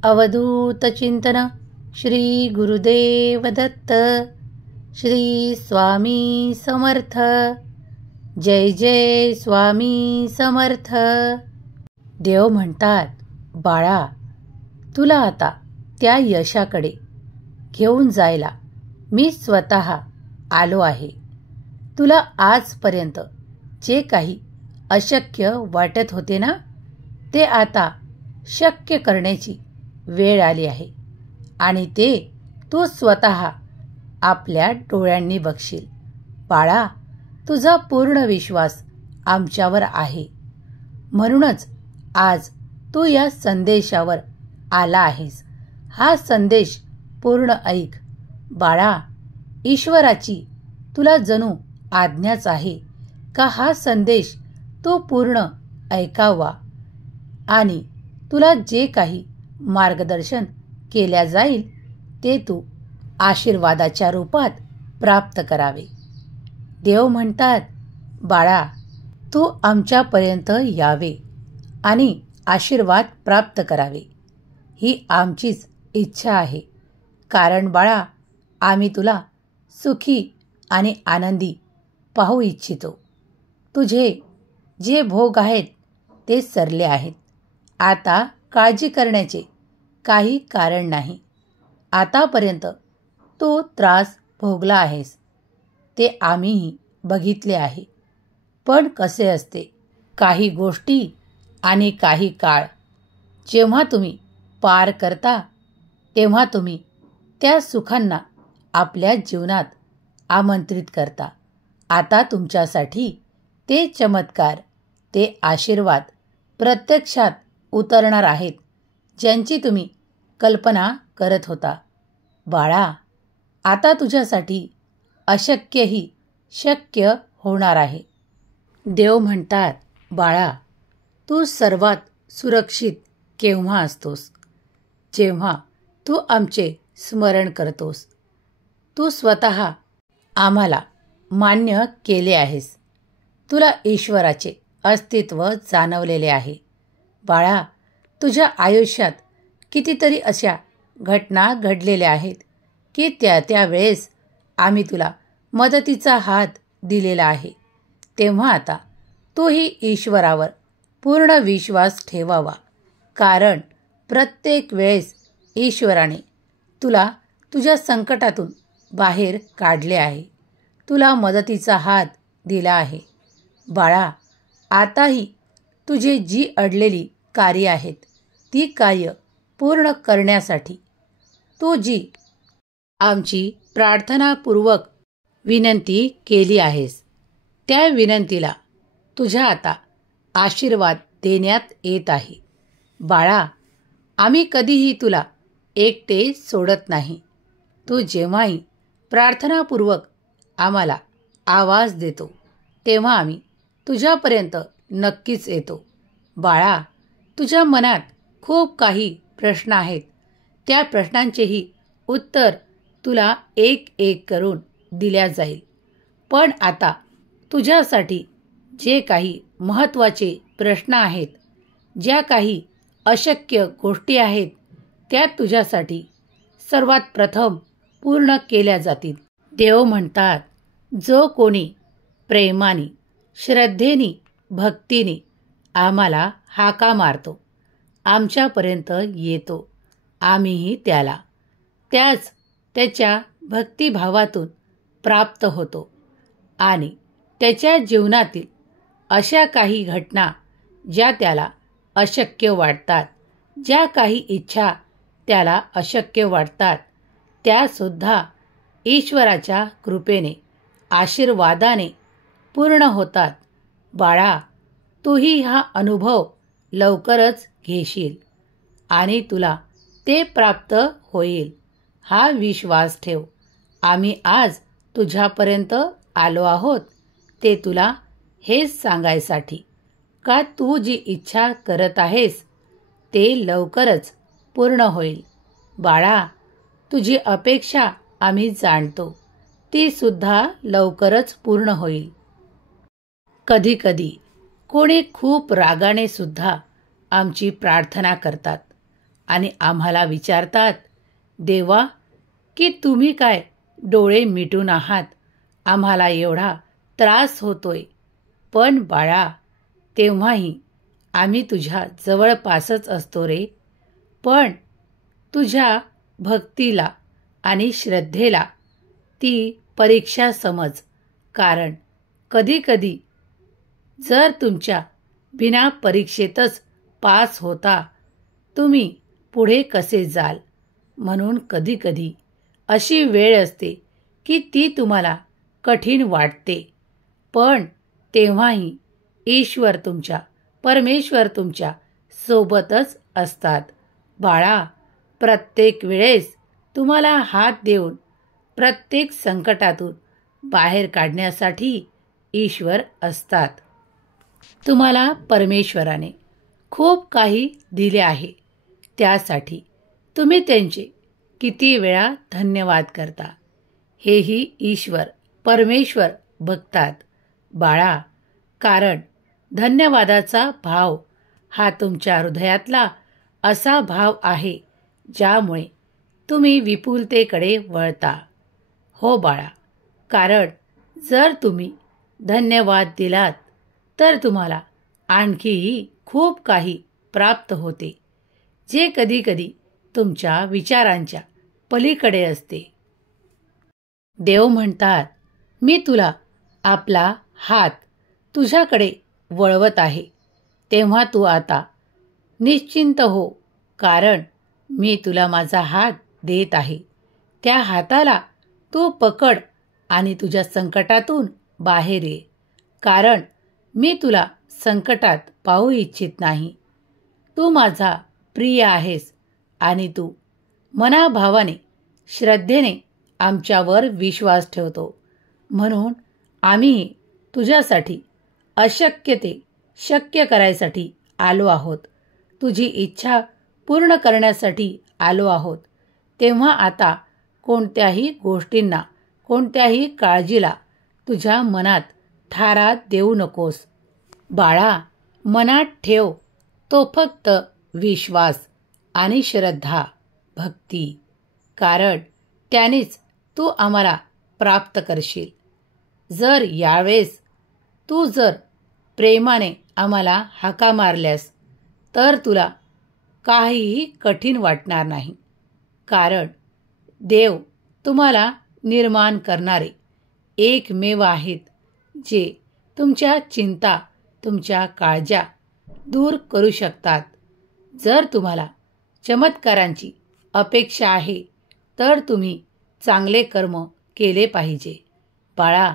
अवधूत चिंतन श्री गुरुदेव दत्त. श्री स्वामी समर्थ. जय जय स्वामी समर्थ. देव म्हणतात, बाळा, तुला आता त्या यशाकडे घेऊन जायला मी स्वतः आलो आहे. तुला आजपर्यंत जे काही अशक्य वाटत होते ना, ते आता शक्य करण्याची वेळ आली आहे आणि ते तू स्वतः आपल्या डोळ्यांनी बघशील. बाळा, तुझा पूर्ण विश्वास आमच्यावर आहे, म्हणूनच आज तू या संदेशावर आला आहेस. हा संदेश पूर्ण ऐक. बाळा, ईश्वराची तुला जणू आज्ञाच आहे का हा संदेश तू पूर्ण ऐकावा आणि तुला जे काही मार्गदर्शन केल्या जाईल ते तू आशीर्वादाच्या रूपात प्राप्त करावे. देव म्हणतात, बाळा, तू आमच्यापर्यंत यावे आणि आशीर्वाद प्राप्त करावे. ही आमचीच इच्छा आहे. कारण बाळा, आम्ही तुला सुखी आणि आनंदी पाहू इच्छितो. तुझे जे भोग आहेत ते सरले आहेत. आता काळजी करण्याचे काही कारण नाही. आतापर्यंत तू त्रास भोगला आहेस ते आम्हीही बघितले आहे. पण कसे असते, काही गोष्टी आणि काही काळ जेव्हा तुम्ही पार करता तेव्हा तुम्ही त्या सुखांना आपल्या जीवनात आमंत्रित करता. आता तुमच्यासाठी ते चमत्कार, ते आशीर्वाद प्रत्यक्षात उतरणार आहेत, ज्यांची तुम्ही कल्पना करत होता. बाळा, आता तुझ्यासाठी अशक्यही शक्य होणार आहे. देव म्हणतात, बाळा, तू सर्वात सुरक्षित केव्हा असतोस? जेव्हा तू आमचे स्मरण करतोस. तू स्वतः आम्हाला मान्य केले आहेस. तुला ईश्वराचे अस्तित्व जाणवलेले आहे. बाळा, तुझ्या आयुष्यात कितीतरी अशा घटना घडलेल्या आहेत की त्या वेळेस आम्ही तुला मदतीचा हात दिलेला आहे. तेव्हा आता तूही ईश्वरावर पूर्ण विश्वास ठेवावा. कारण प्रत्येक वेळेस ईश्वराने तुला तुझ्या संकटातून बाहेर काढले आहे, तुला मदतीचा हात दिला आहे. बाळा, आताही तुझे जी अडलेली कार्य आहेत ती कार्य पूर्ण करण्यासाठी तू जी आमची प्रार्थनापूर्वक विनंती केली आहेस, त्या विनंतीला तुझ्या आता आशीर्वाद देण्यात येत आहे. बाळा, आम्ही कधीही तुला एकटे सोडत नाही. तू जेव्हाही प्रार्थनापूर्वक आम्हाला आवाज देतो तेव्हा आम्ही तुझ्यापर्यंत नक्कीच येतो. बाळा, तुझ्या मनात खूप काही प्रश्न आहेत. त्या प्रश्नांचेही उत्तर तुला एक एक करून दिल्या जाईल. पण आता तुझ्यासाठी जे काही महत्त्वाचे प्रश्न आहेत, ज्या काही अशक्य गोष्टी आहेत, त्या तुझ्यासाठी सर्वात प्रथम पूर्ण केल्या जातील. देव म्हणतात, जो कोणी प्रेमाने, श्रद्धेने, भक्तीने आम्हाला हाका मारतो, आमच्यापर्यंत येतो, आम्हीही त्याच्या भक्तिभावातून प्राप्त होतो आणि त्याच्या जीवनातील अशा काही घटना ज्या त्याला अशक्य वाटतात, ज्या काही इच्छा त्याला अशक्य वाटतात, त्यासुद्धा ईश्वराच्या कृपेने, आशीर्वादाने पूर्ण होतात. बाळा, तूही हा अनुभव लवकरच घेशील आणि तुला ते प्राप्त होईल. हा विश्वास ठेव. आम्ही आज तुझ्यापर्यंत आलो आहोत ते तुला हेच सांगायसाठी का तू जी इच्छा करत आहेस ते लवकरच पूर्ण होईल. बाळा, तुझी अपेक्षा आम्ही जाणतो, ती सुद्धा लवकरच पूर्ण होईल. कधीकधी कोणी खूप रागाने सुद्धा आमची प्रार्थना करतात, आणि आम्हाला विचारतात, देवा, की तुम्ही काय डोळे मिटून आहात, आम्हाला एवढा त्रास होतोय. पण बाळा, तेव्हाही आम्ही तुझ्या जवळपासच असतो रे. पण तुझ्या भक्तीला आणि श्रद्धेला ती परीक्षा समज. कारण कधीकधी जर तुमच्या बिना परीक्षेतच पास होता, तुम्ही पुढे कसे जाल. म्हणून कधीकधी अशी वेळ असते की ती तुम्हाला कठीण वाटते. पण तेव्हाही परमेश्वर तुमच्या सोबतच असतात. बाळा, प्रत्येक वेळेस तुम्हाला हात देऊन प्रत्येक संकटातून बाहेर काढण्यासाठी ईश्वर असतात. तुम्हाला परमेश्वराने खूप काही दिले आहे. त्यासाठी तुम्ही त्यांचे किती वेळा धन्यवाद करता, हेही परमेश्वर बघतात. बाळा, कारण धन्यवादाचा भाव हा तुमच्या हृदयातला असा भाव आहे ज्यामुळे तुम्ही विपुलतेकडे वळता. हो बाळा, कारण जर तुम्ही धन्यवाद दिलात तर तुम्हाला आणखीही खूप काही प्राप्त होते, जे कधीकधी तुमच्या विचारांच्या पलीकडे असते. देव म्हणतात, मी तुला आपला हात तुझ्याकडे वळवत आहे. तेव्हा तू आता निश्चिंत हो, कारण मी तुला माझा हात देत आहे. त्या हाताला तू पकड आणि तुझ्या संकटातून बाहेर ये. कारण मी तुला संकटात पाहू इच्छित नाही. तू माझा प्रिय आहेस आणि तू मनाभावाने, श्रद्धेने आमच्यावर विश्वास ठेवतो. म्हणून आम्ही तुझ्यासाठी अशक्य ते शक्य करायसाठी आलो आहोत. तुझी इच्छा पूर्ण करण्यासाठी आलो आहोत. तेव्हा आता कोणत्याही गोष्टींना, कोणत्याही काळजीला तुझ्या मनात थारा देऊ नकोस. बाळा, मनात ठेव तो फक्त विश्वास आणि श्रद्धा, भक्ती. कारण त्यानेच तू आम्हाला प्राप्त करशील. जर यावेळेस तू प्रेमाने आम्हाला हाका मारल्यास तर तुला काहीही कठीण वाटणार नाही. कारण देव तुम्हाला निर्माण करणारे एकमेव आहेत, जे तुमच्या चिंता, तुमच्या काळज्या दूर करू शकतात. जर तुम्हाला चमत्कारांची अपेक्षा आहे तर तुम्ही चांगले कर्म केले पाहिजे. बाळा,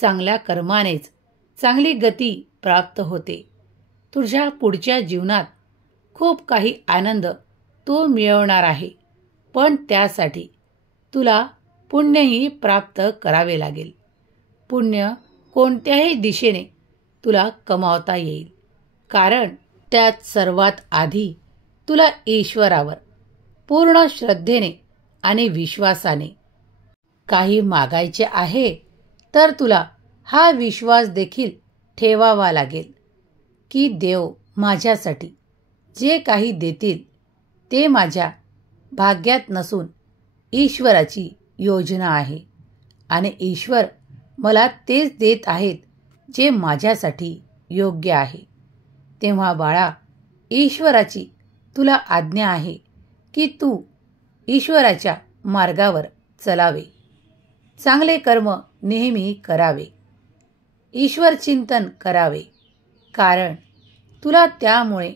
चांगल्या कर्मानेच चांगली गती प्राप्त होते. तुझ्या पुढच्या जीवनात खूप काही आनंद तू मिळवणार आहे. पण त्यासाठी तुला पुण्यही प्राप्त करावे लागेल. पुण्य कोणत्याही दिशेने तुला कमावता येईल. कारण त्यात सर्वात आधी तुला ईश्वरावर पूर्ण श्रद्धेने आणि विश्वासाने काही मागायचे आहे, तर तुला हा विश्वास देखील ठेवावा लागेल की देव माझ्यासाठी जे काही देतील ते माझ्या भाग्यात नसून ईश्वराची योजना आहे आणि ईश्वर मला तेच देत आहेत जे माझ्यासाठी योग्य आहे. तेव्हा बाळा, ईश्वराची तुला आज्ञा आहे की तू ईश्वराच्या मार्गावर चलावे, चांगले कर्म नेहमी करावे, ईश्वर चिंतन करावे. कारण तुला त्यामुळे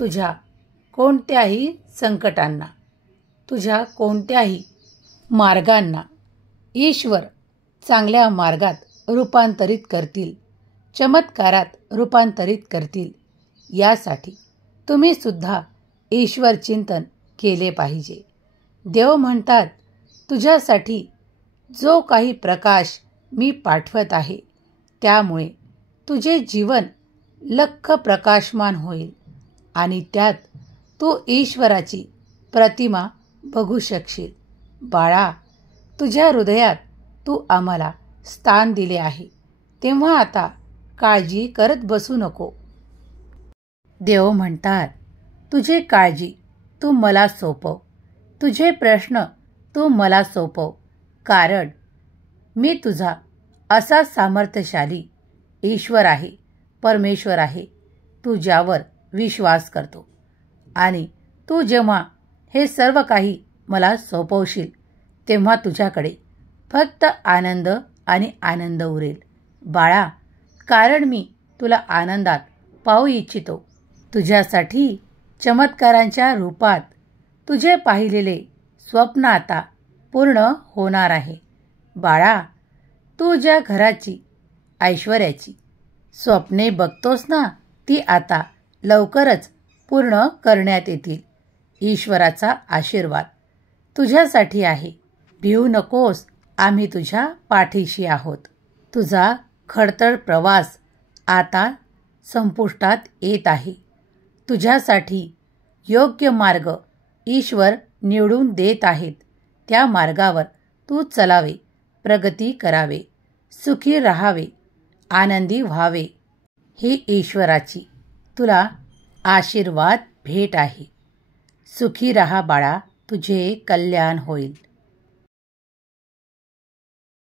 तुझ्या कोणत्याही संकटांना, तुझ्या कोणत्याही मार्गांना ईश्वर चांगल्या मार्गात रूपांतरित करतील, चमत्कारात रूपांतरित करतील. यासाठी तुम्ही सुद्धा ईश्वर चिंतन केले पाहिजे. देव म्हणतात, तुझ्यासाठी जो काही प्रकाश मी पाठवत आहे त्यामुळे तुझे जीवन लख प्रकाशमान होईल आणि त्यात तू ईश्वराची प्रतिमा बघू शकशील. बाळा, तुझ्या हृदयात तू आम्हाला स्थान दिले आहे, तेव्हा आता काळजी करत बसू नको. देव म्हणतात, तुझी काळजी तू मला सोपव. तुझे प्रश्न तू मला सोपव. कारण मी तुझा असा सामर्थ्यशाली ईश्वर आहे, परमेश्वर आहे, तू ज्यावर विश्वास करतो. आणि तू जेव्हा हे सर्व काही मला सोपवशील तेव्हा तुझ्याकडे फक्त आनंद आणि आनंद उरेल. बाळा, कारण मी तुला आनंदात पाहू इच्छितो. तुझ्यासाठी चमत्कारांच्या रूपात तुझे पाहिलेले स्वप्न आता पूर्ण होणार आहे. बाळा, तू ज्या घराची, ऐश्वर्याची स्वप्ने बघतोस ना, ती आता लवकरच पूर्ण करण्यात येतील. ईश्वराचा आशीर्वाद तुझ्यासाठी आहे. भिवू नकोस, आम्ही तुझ्या पाठीशी आहोत. तुझा खडतर प्रवास आता संपुष्टात येत आहे. तुझ्यासाठी योग्य मार्ग ईश्वर निवडून देत आहेत. त्या मार्गावर तू चलावे, प्रगती करावे, सुखी राहावे, आनंदी व्हावे. ही ईश्वराची तुला आशीर्वाद भेट आहे. सुखी रहा बाळा, तुझे कल्याण होईल.